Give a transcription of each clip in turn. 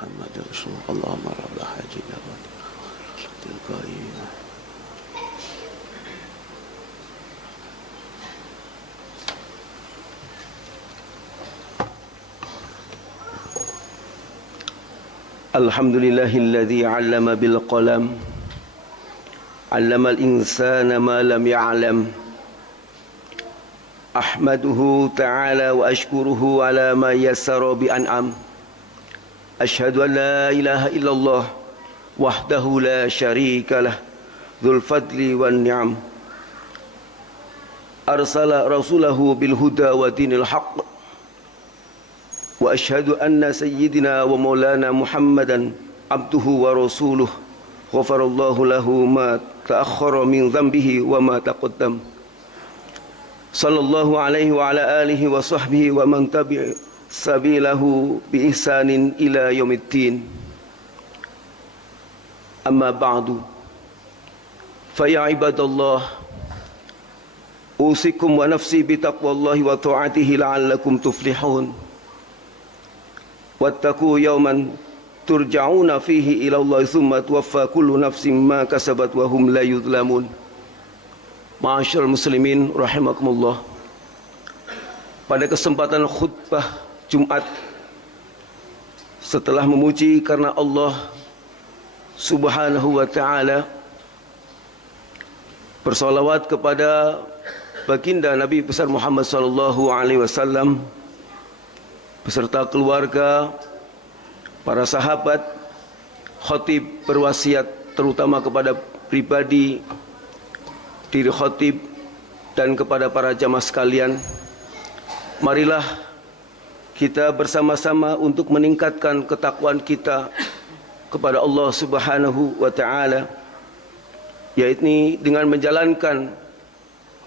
محمد رسول الله اللهم رب حاجنا تلقائنا. Alhamdulillahilladzi 'allama bil qalam 'allamal insana ma lam ya'lam. Ahmaduhu ta'ala wa ashkuruhu ala ma yassara bi an'am. Ashhadu an la ilaha illallah wahdahu la syarika lah dzul fadli wan ni'am. Arsala rasulahu bil huda wa dinil haqq. Wa ashhadu anna sayyidina wa maulana Muhammadan abduhu wa rasuluh ghafarallahu lahu ma ta'akhkhara min dhanbihi wa ma taqaddam. Sallallahu alaihi wa ala alihi wa sahbihi wa man tabi'a sabilahu bi ihsanin ila yaumiddin. Amma ba'du. Fa ya ibadallah, usikum wa nafsi bi taqwallahi wa ta'atihi la'allakum tuflihun. Wattaqu yawman turja'una fihi ila Allah tsumma tuwaffa kullu nafsin ma kasabat wa hum la yuzlamun. Ma'asyiral muslimin rahimakumullah. Pada kesempatan khutbah Jumat, setelah memuji karena Allah Subhanahu wa ta'ala, bersolawat kepada baginda Nabi besar Muhammad sallallahu alaihi wasallam beserta keluarga, para sahabat, khatib berwasiat terutama kepada pribadi diri khatib dan kepada para jamaah sekalian, marilah kita bersama-sama untuk meningkatkan ketakwaan kita kepada Allah Subhanahu wa ta'ala, yaitu dengan menjalankan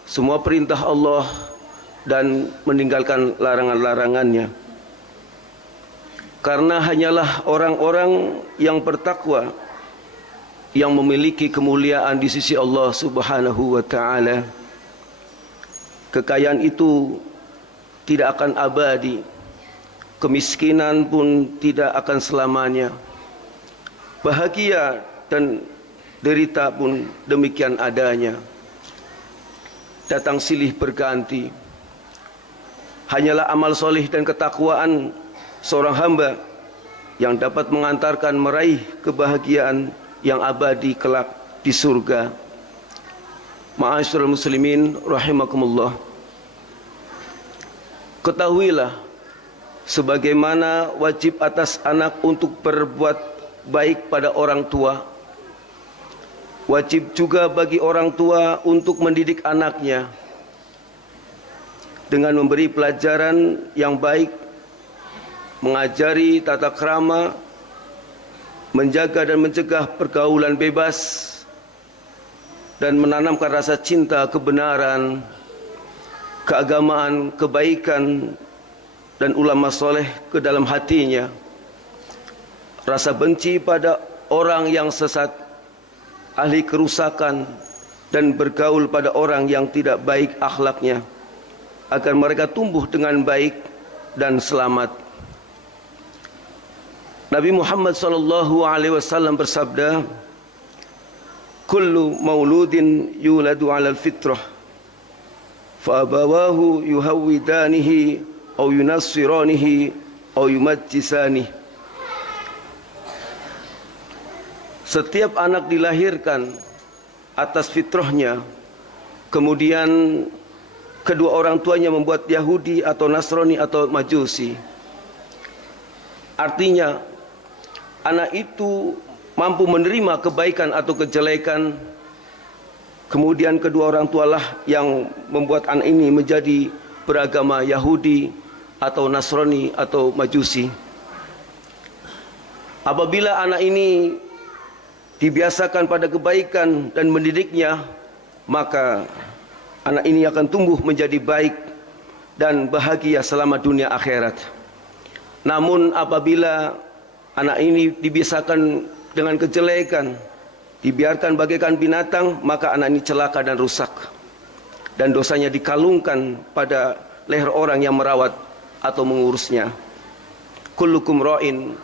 semua perintah Allah dan meninggalkan larangan-larangannya. Karena hanyalah orang-orang yang bertakwa yang memiliki kemuliaan di sisi Allah Subhanahu wa ta'ala. Kekayaan itu tidak akan abadi, kemiskinan pun tidak akan selamanya, bahagia dan derita pun demikian adanya, datang silih berganti. Hanyalah amal solih dan ketakwaan seorang hamba yang dapat mengantarkan meraih kebahagiaan yang abadi kelak di surga. Ma'asyiral muslimin rahimakumullah. Ketahuilah sebagaimana wajib atas anak untuk berbuat baik pada orang tua, wajib juga bagi orang tua untuk mendidik anaknya dengan memberi pelajaran yang baik, mengajari tata krama, menjaga dan mencegah pergaulan bebas, dan menanamkan rasa cinta kebenaran, keagamaan, kebaikan, dan ulama soleh ke dalam hatinya. Rasa benci pada orang yang sesat, ahli kerusakan, dan bergaul pada orang yang tidak baik akhlaknya, agar mereka tumbuh dengan baik dan selamat. Nabi Muhammad sallallahu alaihi wasallam bersabda, "Kullu mauludin yuladu 'alal fitrah, fa abawahu yuhawwidanihi aw yunassiranihi aw yumajjisanihi." Setiap anak dilahirkan atas fitrahnya, kemudian kedua orang tuanya membuat Yahudi atau Nasrani atau Majusi. Artinya anak itu mampu menerima kebaikan atau kejelekan, kemudian kedua orang tualah yang membuat anak ini menjadi beragama Yahudi atau Nasrani atau Majusi. Apabila anak ini dibiasakan pada kebaikan dan mendidiknya, maka anak ini akan tumbuh menjadi baik dan bahagia selama dunia akhirat. Namun apabila anak ini dibiasakan dengan kejelekan, dibiarkan bagaikan binatang, maka anak ini celaka dan rusak, dan dosanya dikalungkan pada leher orang yang merawat atau mengurusnya. Kullukum ra'in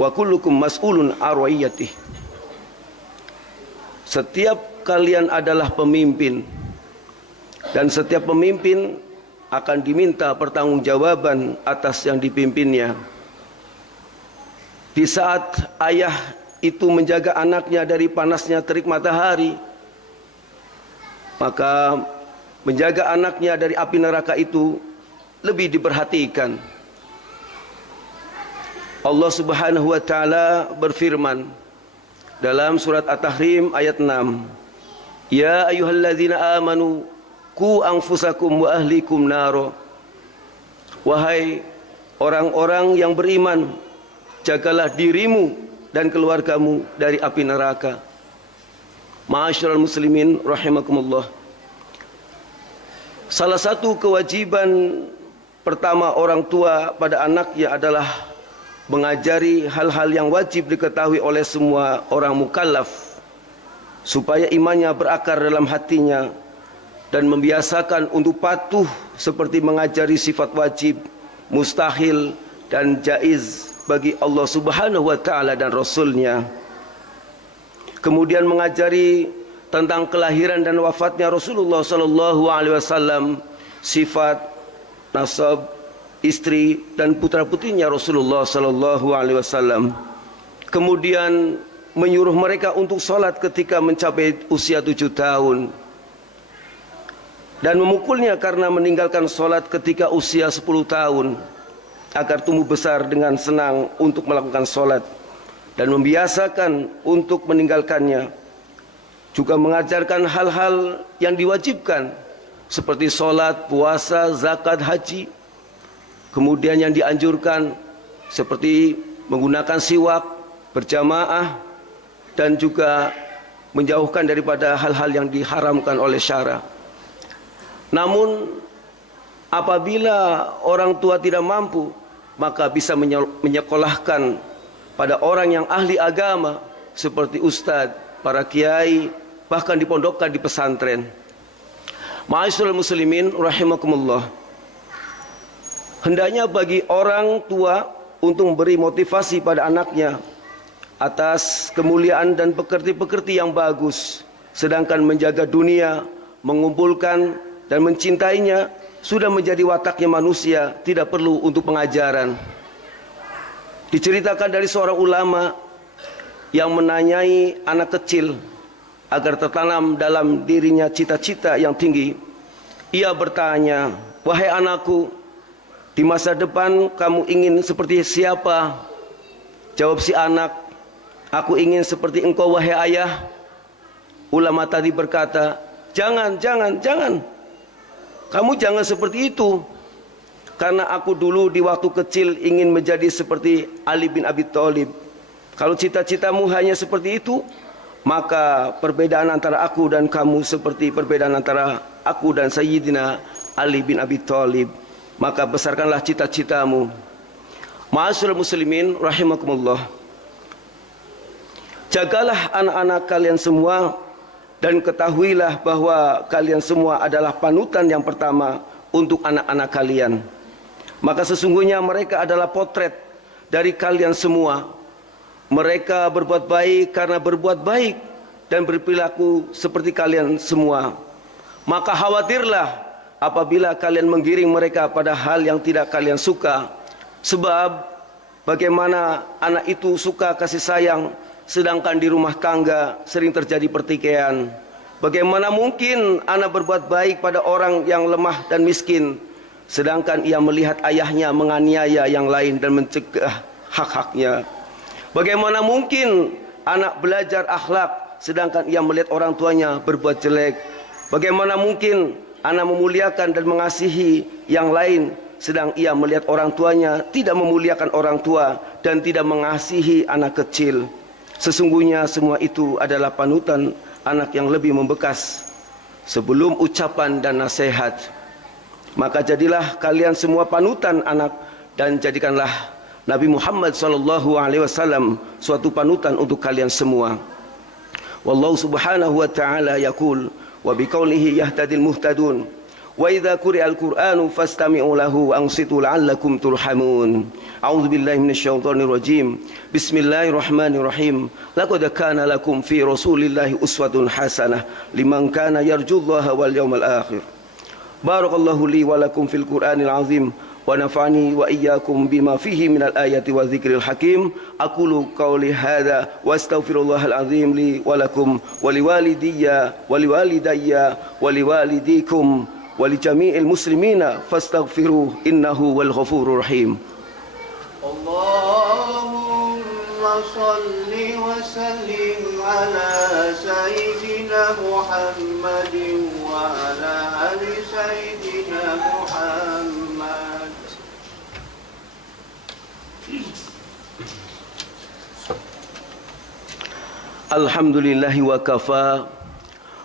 wa kullukum mas'ulun an ra'iyatihi. Setiap kalian adalah pemimpin, dan setiap pemimpin akan diminta pertanggungjawaban atas yang dipimpinnya. Di saat ayah itu menjaga anaknya dari panasnya terik matahari, maka menjaga anaknya dari api neraka itu lebih diperhatikan. Allah Subhanahu wa taala berfirman dalam surat At-Tahrim ayat 6, Ya ayyuhalladzina amanu qu anfusakum wa ahlikum naro. Wahai orang-orang yang beriman, jagalah dirimu dan keluargamu dari api neraka. Ma'asyiral muslimin rahimakumullah. Salah satu kewajiban pertama orang tua pada anaknya adalah mengajari hal-hal yang wajib diketahui oleh semua orang mukallaf, supaya imannya berakar dalam hatinya dan membiasakan untuk patuh, seperti mengajari sifat wajib, mustahil dan jaiz bagi Allah Subhanahu wa taala dan Rasulnya. Kemudian mengajari tentang kelahiran dan wafatnya Rasulullah sallallahu alaihi wasallam, sifat, nasab, istri dan putra-putrinya Rasulullah sallallahu alaihi wasallam. Kemudian menyuruh mereka untuk salat ketika mencapai usia 7 tahun, dan memukulnya karena meninggalkan salat ketika usia 10 tahun, agar tumbuh besar dengan senang untuk melakukan salat dan membiasakan untuk meninggalkannya. Juga mengajarkan hal-hal yang diwajibkan seperti salat, puasa, zakat, haji. Kemudian yang dianjurkan seperti menggunakan siwak, berjamaah, dan juga menjauhkan daripada hal-hal yang diharamkan oleh syara. Namun apabila orang tua tidak mampu, maka bisa menyekolahkan pada orang yang ahli agama seperti ustadz, para kiai, bahkan dipondokkan di pesantren. Ma'asyiral muslimin rahimakumullah. Hendaknya bagi orang tua untuk memberi motivasi pada anaknya atas kemuliaan dan pekerti-pekerti yang bagus, sedangkan menjaga dunia, mengumpulkan dan mencintainya sudah menjadi wataknya manusia, tidak perlu untuk pengajaran. Diceritakan dari seorang ulama yang menanyai anak kecil agar tertanam dalam dirinya cita-cita yang tinggi. Ia bertanya, "Wahai anakku, di masa depan kamu ingin seperti siapa?" Jawab si anak, "Aku ingin seperti engkau wahai ayah." Ulama tadi berkata, Jangan. Kamu jangan seperti itu. Karena aku dulu di waktu kecil ingin menjadi seperti Ali bin Abi Thalib. Kalau cita-citamu hanya seperti itu, maka perbedaan antara aku dan kamu seperti perbedaan antara aku dan Sayyidina Ali bin Abi Thalib. Maka besarkanlah cita-citamu. Ma'asyiral muslimin rahimakumullah. Jagalah anak-anak kalian semua, dan ketahuilah bahwa kalian semua adalah panutan yang pertama untuk anak-anak kalian. Maka sesungguhnya mereka adalah potret dari kalian semua. Mereka berbuat baik karena berbuat baik dan berperilaku seperti kalian semua. Maka khawatirlah apabila kalian menggiring mereka pada hal yang tidak kalian suka. Sebab bagaimana anak itu suka kasih sayang, sedangkan di rumah tangga sering terjadi pertikaian. Bagaimana mungkin anak berbuat baik pada orang yang lemah dan miskin, sedangkan ia melihat ayahnya menganiaya yang lain dan mencegah hak-haknya. Bagaimana mungkin anak belajar akhlak, sedangkan ia melihat orang tuanya berbuat jelek. Bagaimana mungkin anak memuliakan dan mengasihi yang lain, sedang ia melihat orang tuanya tidak memuliakan orang tua dan tidak mengasihi anak kecil. Sesungguhnya semua itu adalah panutan anak yang lebih membekas sebelum ucapan dan nasihat. Maka jadilah kalian semua panutan anak, dan jadikanlah Nabi Muhammad SAW suatu panutan untuk kalian semua. Wallahu subhanahu wa ta'ala yaqul wa biqaulihi yahtadil muhtadun وإذا قرئ القرآن فاستمعوا له وأنصتوا لعلكم ترحمون أعوذ بالله من الشيطان الرجيم بسم الله الرحمن الرحيم لقد كان لكم في رسول الله أسوة حسنة لمن كان يرجو الله واليوم الآخر بارك الله لي ولكم في القرآن العظيم ونفعني وإياكم بما فيه من الآيات والذكر الحكيم أقول قولي هذا واستغفر الله العظيم لي ولكم ولوالدي ولوالديكم ولجميع المسلمين فاستغفروه إنه هو الغفور الرحيم اللهم صل وسلم على سيدنا محمد وعلى آل سيدنا محمد. الحمد لله وكفى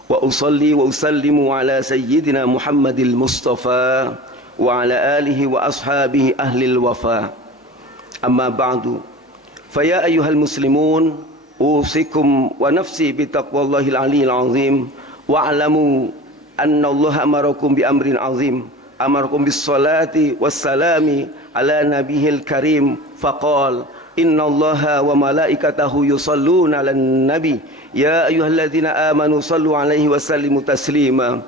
وأصلي وأسلم على سيدنا محمد المصطفى وعلى آله وأصحابه أهل الوفاء أما بعد فيا أيها المسلمون أوصيكم ونفسي بتقوى الله العلي العظيم واعلموا أن الله أمركم بأمر عظيم أمركم بالصلاة والسلام على نبيه الكريم فقال إن الله وملائكته يصلون على النبي يا أيها الذين آمنوا صلوا عليه وسلموا تسليما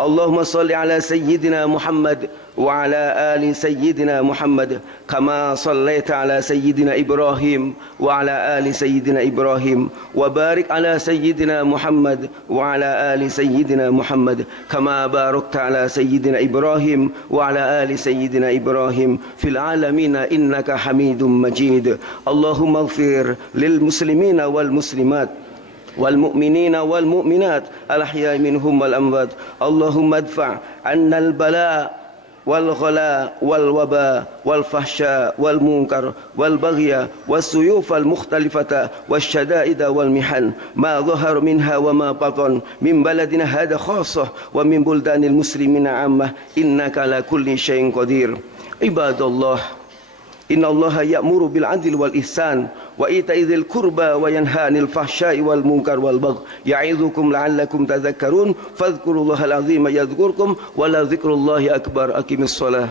اللهم صل على سيدنا محمد وعلى آل سيدنا محمد كما صليت على سيدنا إبراهيم وعلى آل سيدنا إبراهيم وبارك على سيدنا محمد وعلى آل سيدنا محمد كما باركت على سيدنا إبراهيم وعلى آل سيدنا إبراهيم في العالمين إنك حميد مجيد اللهم اغفر للمسلمين والمسلمات والمؤمنين والمؤمنات الأحياء منهم والأموات اللهم ادفع عنا البلاء والغلاء والوباء والفحشاء والمنكر والبغي والسيوف المختلفة والشدائد والمحن ما ظهر منها وما بطن من بلدنا هذا خاصة ومن بلدان المسلمين عامة إنك على كل شيء قدير عباد الله إن الله يأمر بالعدل والإحسان وإيتاء ذي القربى وينهى عن الفحشاء والمنكر والبغي يعظكم لعلكم تذكرون فاذكروا الله العظيم يذكركم ولذكر الله أكبر أقيموا الصلاة